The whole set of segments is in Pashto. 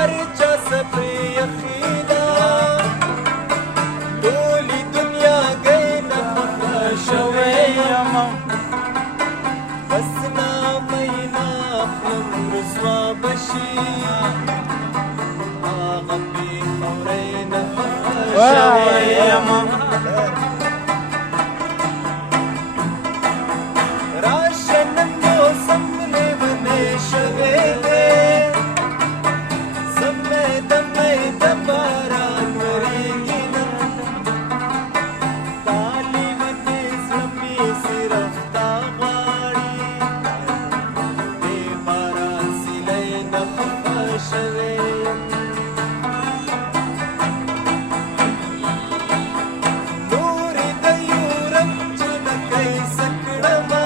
هرچا سپری یخیدا ټولې دنیا گئی نه خفه شوی یم بس نامینا خلم رسوا بشي هغه پېښوری نه خفه شوی یم راشه نن موسم لیونی شوی دی زمې دمې د باران وریږي نه تا لیونی زړه مې صرف تا غواړي دې باران سیلی نه خفه شوی یم نورې د یورپ جنکۍ سکړمه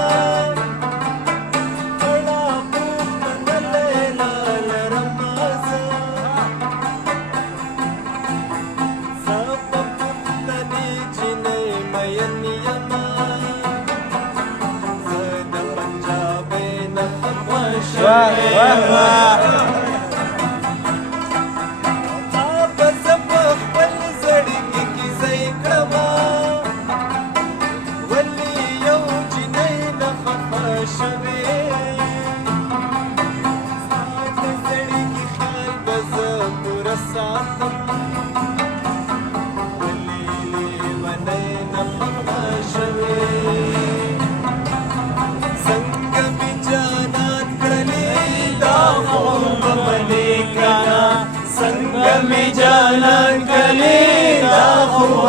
می جانان کلی دا خوب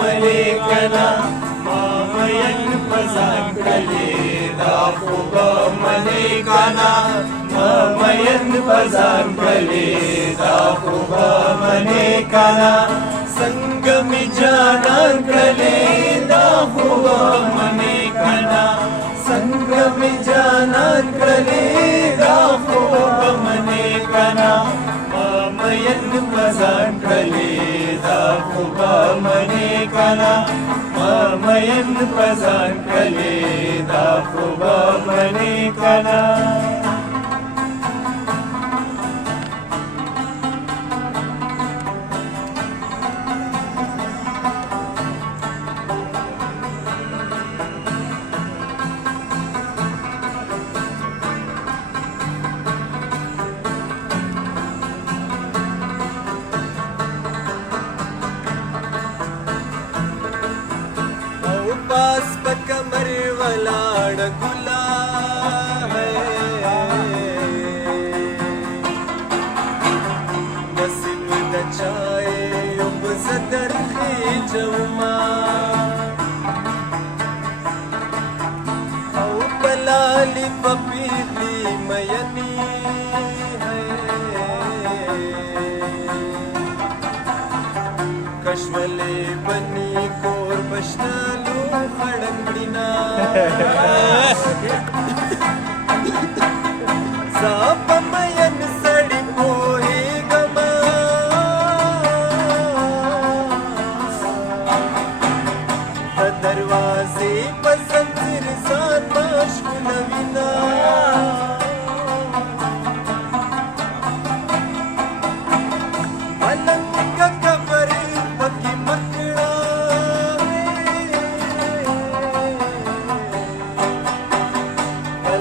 ملیکنا ما مین پزان کلی دا خوب ملیکنا ما مین پزان کلی دا خوب ملیکنا संग में जानन कले दा हुआ मने कना संग में जानन कले दा हुआ मने कना मयन पजान कले दा हुआ मने कना मयन पजान कले दा हुआ मने कना पास कमर वलाड़ गुला है नसीब दचाए अब सदर खींचमा औ पलाली पपीली मयनी है कश्मले बनी कोर बशनालू खड़ंगड़ीना साप मयन सड़ी पोहे गमा दरवाजे पसंद सान माशक नवीना पलंग का कबर पकी मकड़ा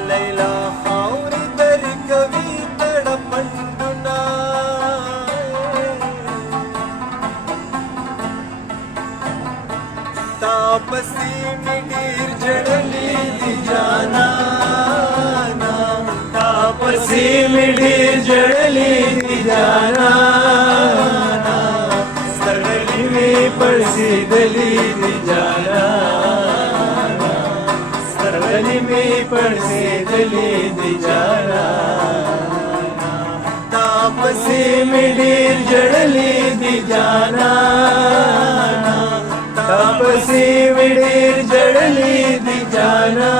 लैला खाउर दर कवि तड़पंडुना तापसी मिडीर जड़ली दी जाना तापसी मिडीर जड़ली दी जाना सरली में पड़सी दली दी जाना सरली में पड़सी दली दी जाना तापसी मिडीर जड़ली दी जाना तापसी मिडीर जड़ली दी जाना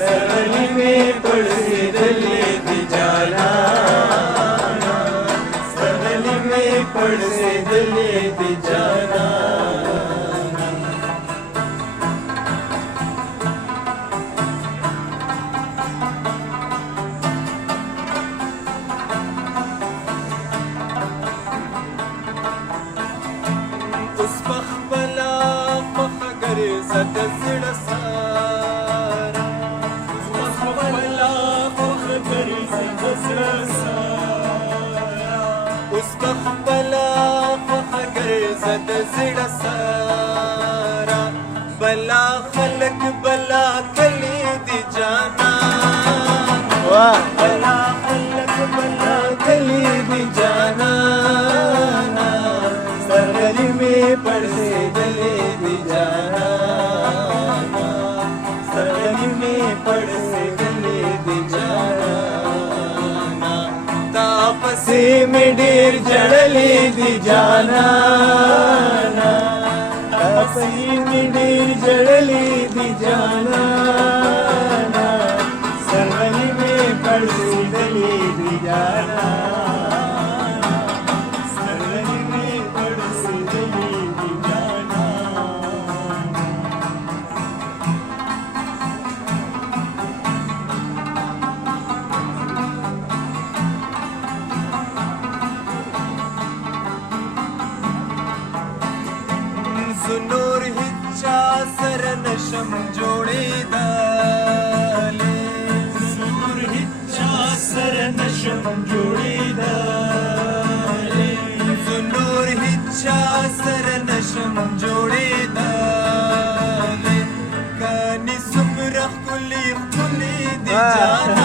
सरली में पड़सी दली दी जाना सरली में पड़सी दली दी जाना زړه سارا خپلا خوخ ګرځي د زړه سارا اوس خپلا خوخ ګرځي د زړه سارا بلا خلق بلا کلی دی جانا بلا خلق بلا کلی دی جانا سرغلی میں پڑھے دلی دی جانا سرغلی میں پڑھے دلی دی جانا تاپسی میں ډیر جڑلی دی جانا تاپسی میں ډیر جڑلی دی جانا سرغلی میں پڑھے دلی دی جانا نور هچا سر نشم جوړېدلې نور هچا سر نشم جوړېدلې نور هچا سر نشم جوړېدلې کاني سمره خولي خولي دي جانا